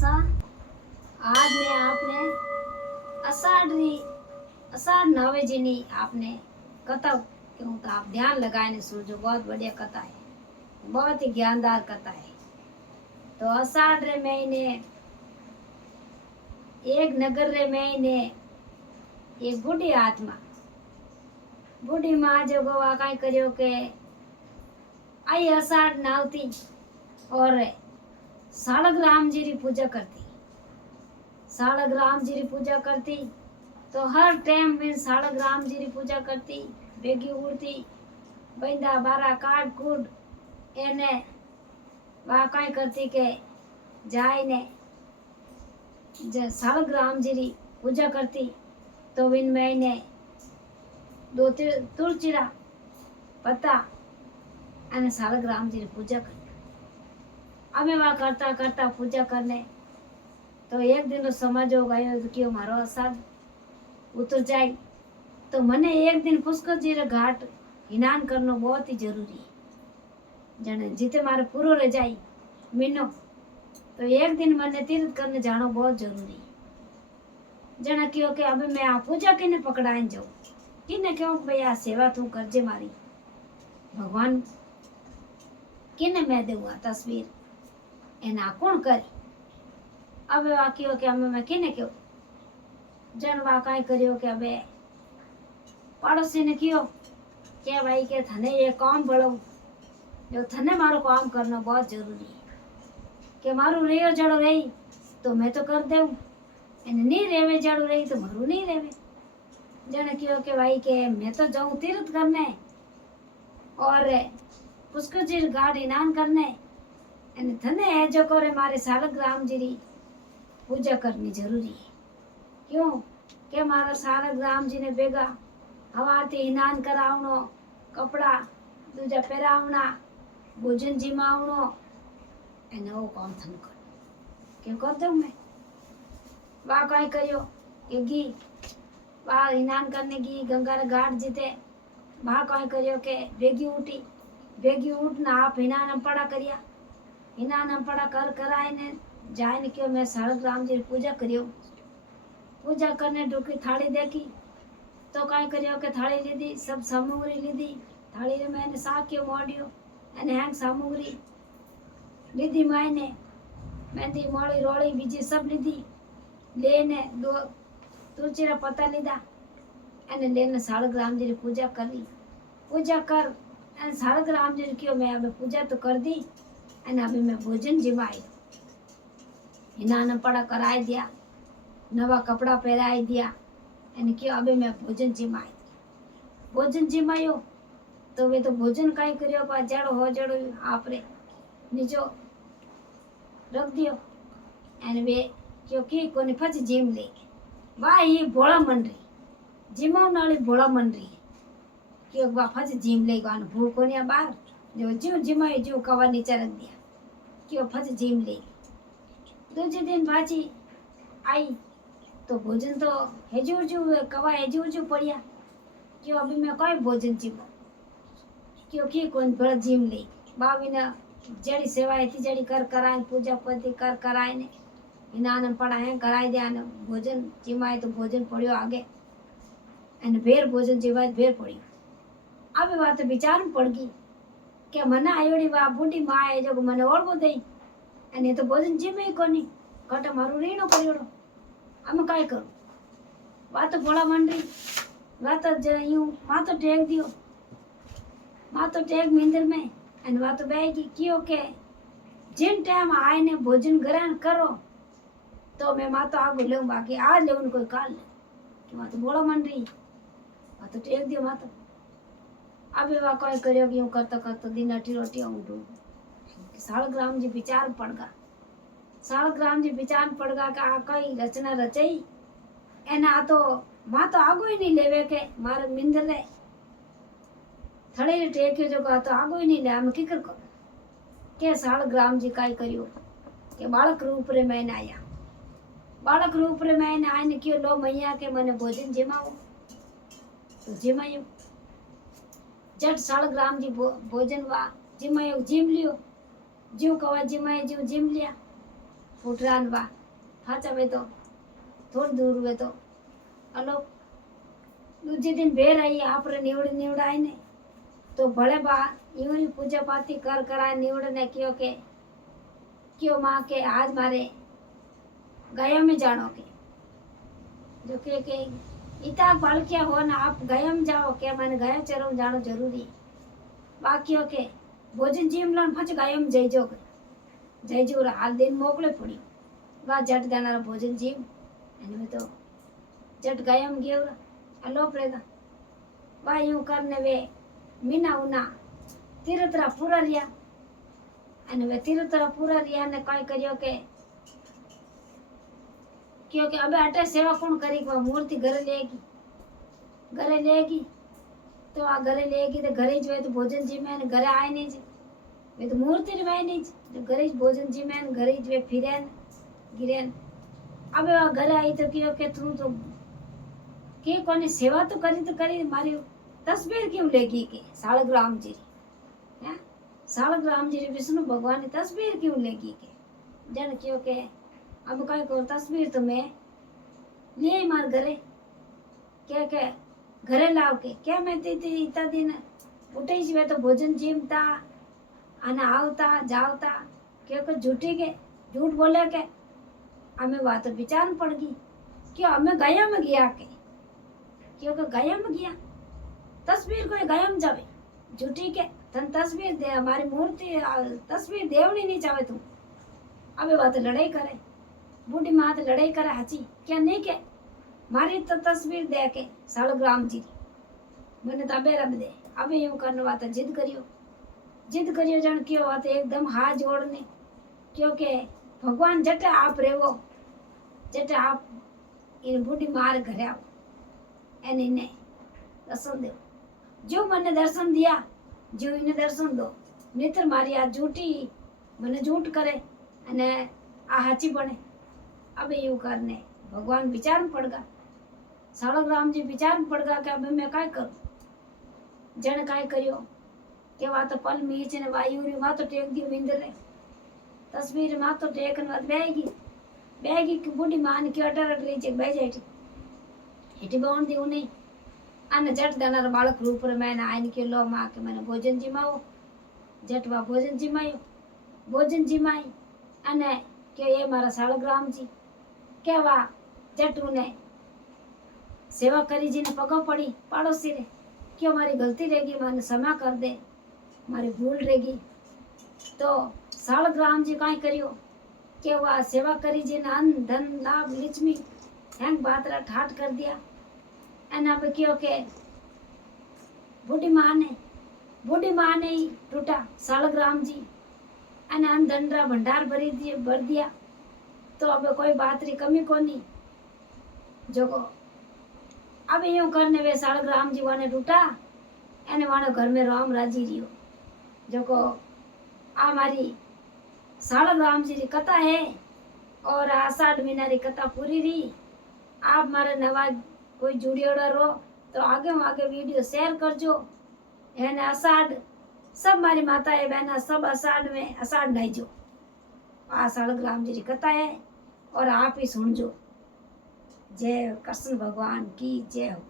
सा आज मैं आपने अषाढ़ी अषाढ़ नवे जी ની आपने कथा क्यों तो आप ध्यान लगाए सुनजो। बहुत बढ़िया कथा है, बहुत ही ज्ञानदार कथा है। तो अषाढ़ रे महीने एक नगर रे महीने एक बूढ़ी आत्मा बूढ़ी माँ जो गोवा कई करियो के आई अषाढ़ नावती और सालग राम जी री पूजा करती। सालग राम जी री पूजा करती तो हर टाइम में सालग राम जी री पूजा करती। बेगी उड़ती बंदा बारा काट कूट एने वा कई करती के जाए ने सालग राम जी री पूजा करती। तो विन महीने दो तुलसीरा पत्ता अने सालग राम जी री पूजा करती। अमे वहाँ करता करता पूजा करने तो एक दिन तो समझ हो गयो कि मारो अषाढ़ उतर जाए तो मने एक दिन पुष्कर जी रे घाट स्नान करना बहुत ही जरूरी है। जने जिते मारे पूरो रह जाए महीनो तो एक दिन मने तीर्थ करने जाना बहुत जरूरी है। जना क्यों कि अबे मैं आ पूजा किने पकड़ाइन जाऊं किने क्यों भाई आ सेवा तू करजे मारी भगवान किने मैं देवा तस्वीर एना कौन करे। अब वाक्यो के अमे मैं किने क्यों जन वाकाई करियो के अबे पड़ोसी ने कियो के भाई के थने ये काम बड़ो जो थने मारो काम करना बहुत जरूरी है के मारू रेयो जड़ो रही तो मैं तो कर देऊं एने नहीं रेवे जड़ो रही तो मारू नहीं रेवे। जने कियो के भाई के मैं तो जाऊं तीर्थ करने और पुष्कर जी घाट स्नान करने एने थने है जो करे मारे सालग राम जी री पूजा करनी जरूरी है। क्यों के मारा सालग राम जी ने बेगा हवाती स्नान करावनो कपड़ा दूजा पहरावना भोजन जिमावनो एने वो काम थन कर क्यों कर दूं मैं वा कई करियो ये गी वा स्नान करने की गंगा रे घाट जीते वहाँ कई करियो के बेगी उठना आप हिनान पड़ा करिया हिनान पड़ा कर कराए ने जाए ने क्यों मैं सालग राम जी पूजा करियो। पूजा करने डुकी थाली देखी तो कई करियो के थाली लीधी सब सामग्री लीधी थाली रे मैंने साक्यो मोड़ियो अने हैंग सामग्री लीधी मैंने मेहंदी मोड़ी रोड़ी बीजी सब लीधी लेने दो तुलसी रा पत्ता लीधा अने लेने सालग राम जी री पूजा करी। पूजा कर अने सालग राम जी क्यों मैं अबे पूजा तो कर दी अने अबे मैं भोजन जिमाई हिनान पड़ा कराई दिया नवा कपड़ा पहराई दिया अने क्यों अबे मैं भोजन जिमाई भोजन जिमायो तो वे तो भोजन कई करियो पा जड़ो हो जड़ो आपरे नीचो रख दियो अने वे क्योंकि कोनी फच जिम ले वाह ये भोला मन रही जिमाव नाली भोला मन रही क्यों बा फच जिम ले गान भूख कोनी बाहर जो जो जिमाई जो कवा नीचे रख दिया क्यों फच जिम ले। दूसरे दिन बाजी आई तो भोजन तो हेजूर जो कवा हेजूर जो पड़िया क्यों अभी मैं कोई भोजन जीवो क्योंकि कौन बड़ा जिम ले बाबी ने जड़ी सेवा थी जड़ी कर कराए पूजा पति कर कराए ने इनान पड़ा है कराई दिया ने भोजन जिमाए तो भोजन पड़ियो आगे एने भेर भोजन जिमाए भेर पड़ियो। अब बात विचार में पड़ गई क्या मना आयोड़ी वा बूढ़ी माँ है जो मने ओळबो दई अने तो भोजन जिमे कोनी कटे मारू रीणो करियोड़ो अमे काय करूं वा तो भोला मंडरी वा तो यूं मां तो टेक दियो मां तो टेक मिंदर में अने वा तो बैगी कियो के जिन टाइम आए ने भोजन ग्रहण करो तो मैं मां तो आगो लेऊं बाकी आज लेऊं कोई काल ले वा तो भोला मंडरी वा तो टेक दियो मां तो अबे वा काय करियो यूं करता करता दिन अटी रोटी उठू सालग राम जी विचार पड़ गा सालग राम जी विचार पड़ गा कि आ कई रचना रचाई एना तो मां तो आगो ही नहीं लेवे के मारे मिंदर रे थड़े रे टेक्यो जो का तो आगो ही नहीं ले हम की कर के सालग राम जी काय करियो के बालक रूप रे मैंने आया बालक रूप रे मैंने आने क्यों लो मैया के मने भोजन जिमाओ तो जिमायो जट सालग राम जी भोजन वा जिमायो जिम लियो जीव कवा जिमाए जीव जिम लिया फूटरान बा फाचा वे तो थोड़ी दूर हुए तो अलो दूजे दिन बेर आई आप रे निवड़ आई ने तो भले बा यूं पूजा पाती कर कराए निवड़ ने क्यों माँ के आज मारे गया में जानो के जो के इता बालकिया हो ना आप गया में जाओ के मैंने गया चरो जानो जरूरी बाकी के भोजन जीम लोन फच गया में जय जो हाल दिन मोकले पड़ी वा जट देना भोजन जीम एने तो जट गया में गयो अलो प्रेदा वा यूं करने वे मीना उना तीरतरा पूरा रिया अने वे तीरतरा पूरा रिया ने काय करियो के क्योंकि अबे अटे सेवा कौन करी को मूर्ति घरे लेगी तो आ घरे लेगी तो घरे जो है तो भोजन जी में घरे आए नहीं जी वे तो मूर्ति रे में नहीं तो घरे भोजन जी में घरे जो है फिरेन गिरेन अबे आ घरे आई तो क्यों के तू तो के कोने सेवा तो करी मारी तस्वीर क्यों लेगी के सालग्राम जी हैं सालग्राम जी विष्णु भगवान की तस्वीर क्यों लेगी के जन क्यों के अब काय को तस्वीर तो मैं ले मार घरे क्या घरे लाव के क्या मैं ती इतना दिन उठे वे तो भोजन जीमता आना आवता जावता क्यों को झूठी के झूठ बोले के हमें बात विचार पड़ गई क्यों हमें गया में गया के क्यों को गया में गया तस्वीर को गया में जावे झूठी के तन तस्वीर दे हमारी मूर्ति तस्वीर देवनी नहीं चाहे तू अबे बात लड़ाई करे बूढ़ी माँ तो लड़ाई करे हाची क्या नहीं के मारी तो तस्वीर दे के सालग्राम जी मैंने तो अबे रब दे अबे यूं करने वाता जिद करियो जन क्यों बात एकदम हाथ जोड़ने क्योंकि भगवान जटे आप रेवो जटे आप इन बूढ़ी मार घरे आओ एने ने दर्शन दो जो मैंने दर्शन दिया जो इन्हें दर्शन दो नेत्र मारी आ झूठी मैंने झूठ करे अने आ हाची बने अब यूं करने भगवान विचार में पड़गा सालग्राम जी विचार में पड़गा कि अब मैं काय करूं जन काय करियो के वा तो पल मीच ने वायु री वा तो टेक दी विंदर रे तस्वीर मा तो टेकन वात बेगी की बूढ़ी मान की अटर रही जे बह जाई हिटी बोन दी उनी अन जट दनर बालक रूप रे मैंने आइन के लो मां के मैंने भोजन जिमाओ जटवा भोजन जिमाई अने के ये मारा सालग्राम जी केवा जटू ने सेवा करी जी ने पगा पड़ी पड़ोसी रे क्यों मारी गलती रहेगी मैंने क्षमा कर दे मारी भूल रहेगी तो सालग्राम जी काई करियो के वह सेवा करी जी ने अन्न धन लाभ लिचमी हैंग बातरा ठाट कर दिया एना पे क्यों के बूढ़ी माँ ने ही टूटा सालग्राम जी अने अन्न धन भंडार भर दिया तो अब कोई बात री कमी कोनी जो को अब यूं करने वे सालग्राम जी वाने टूटा एने वाने घर में राम राजी रियो जो को आ मारी सालग्राम जी री कथा है और आषाढ़ महीना री कथा पूरी रही आप मारे नवा कोई जुड़ियोड़ा रो तो आगे वीडियो शेयर करजो एने आषाढ़ सब मारी माता है बहना सब आषाढ़ में आषाढ़ गाइजो आ सालग्राम जी री कथा है और आप ही सुनजो जय कृष्ण भगवान की जय हो।